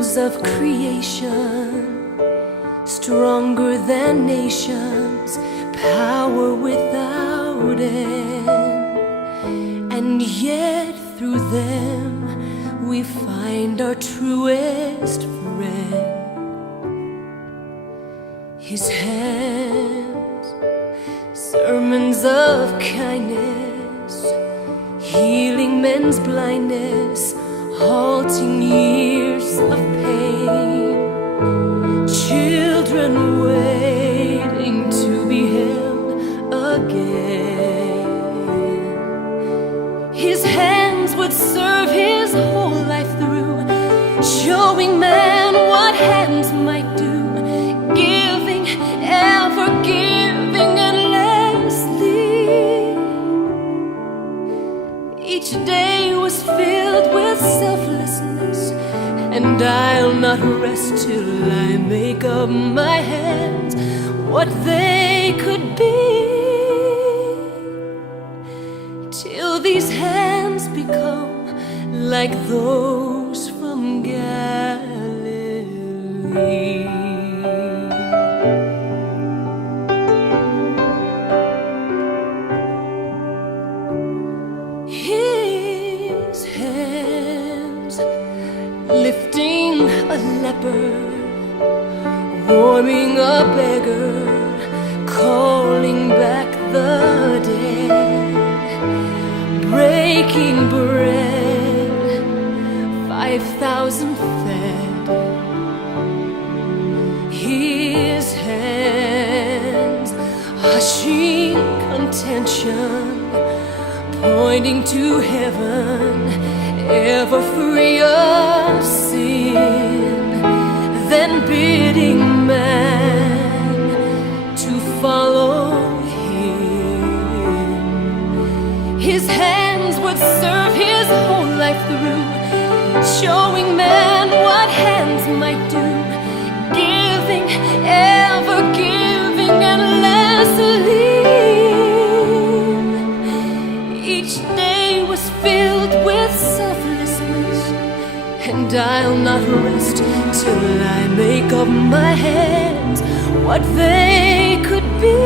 rose of creation, stronger than nations, power without end. And yet through them we find our truest friend. His hands, sermons of kindness, healing men's blindness, halting years of pain, children waiting to be held again. His hands would serve his whole life through, showing man what hands might do, giving, ever giving endlessly. Each day was filled with selflessness, and I'll not rest till I make up my hands what they could be, till these hands become like those from Galilee. His hands lifting a leper, warming a beggar, calling back the dead, breaking bread, 5,000 fed. His hands hushing contention, pointing to heaven, ever free of sin, then bidding man to follow him. His hands would serve his whole life through, showing man what hands might do, giving, ever giving endlessly. Each day was filled with selflessness, and I'll not rest till I make up my hands what they could be,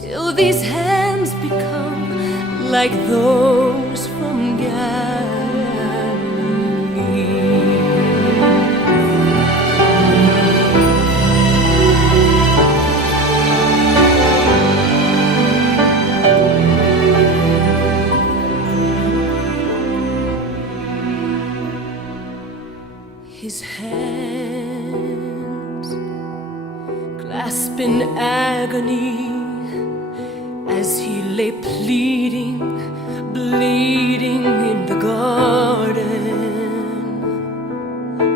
till these hands become like those from Galilee. His hands clasp in agony as he lay pleading, bleeding in the garden,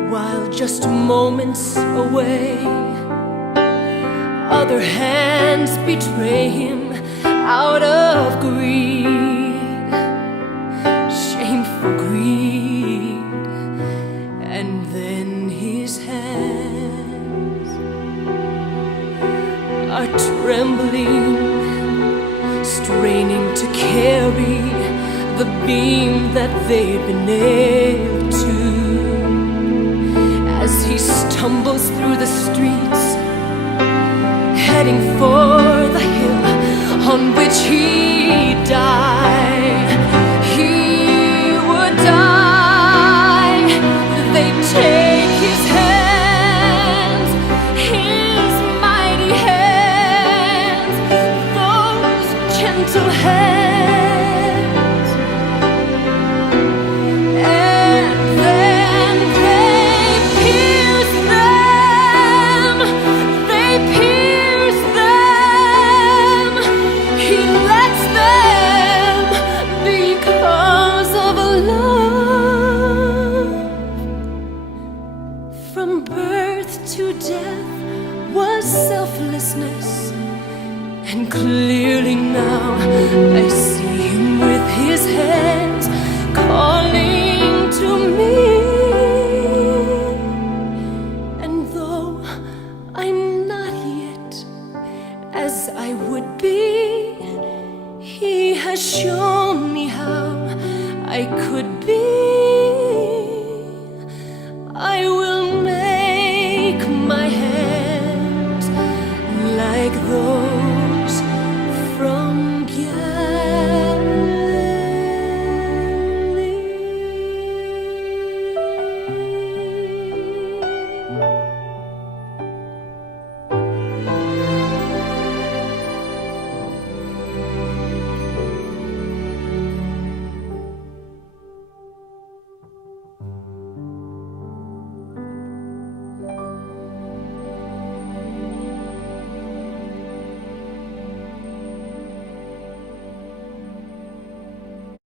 while just moments away other hands betray him out of greed, shameful greed. And then his hands are trembling, straining to carry the beam that they've been nailed to, as he stumbles through the streets, heading for the hill on which he died. He would die. They take his hands, his mighty hands, those gentle hands, and then they pierce them, they pierce them. He lets them because of love. From birth to death was selflessness, and clearly now I see him with his hands calling to me. And though I'm not yet as I would be, he has shown me how I could be. I